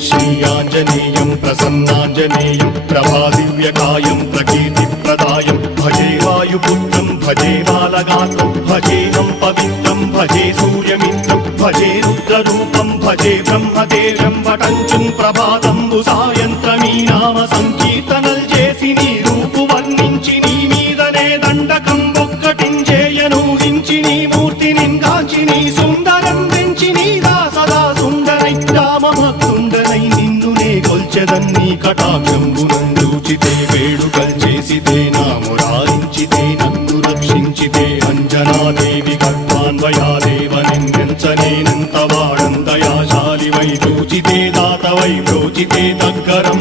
श्रीयाञ्जनेयं प्रसन्नाञ्जनेयं प्रभादिव्यकायं प्रकीर्तिप्रदायं भजे वायुपुत्रं भजे बालगात्रं भजेऽहं पवित्रं भजे सूर्यमित्रं भजे रुद्ररूपं भजे ब्रह्मदेव्यं वटञ्चं ప్రభాతంబు సాయంత్రమీ నామ సంకీర్తనల్ చేసి నీ రూపు వర్ణించి నీ మీదనే దండకం ఒక్కటించేయను హించి నీ మూర్తిని గాంచి నీ సుందరం పెంచి నీ దాసదా సుందరై రామభక్తుండనై నిన్నునే కొల్చెదన్నీ కటాక్షంబునందూచితే వేడుకల్ చేసితే నా మురారించితే నన్ను రక్షించితే అంజనాదేవి గర్భాన్వయాదేవ నిన్నెంచనేనంత వాడంతయాశాలివై చూచితే దాతవై ప్రోచితే దగ్గరం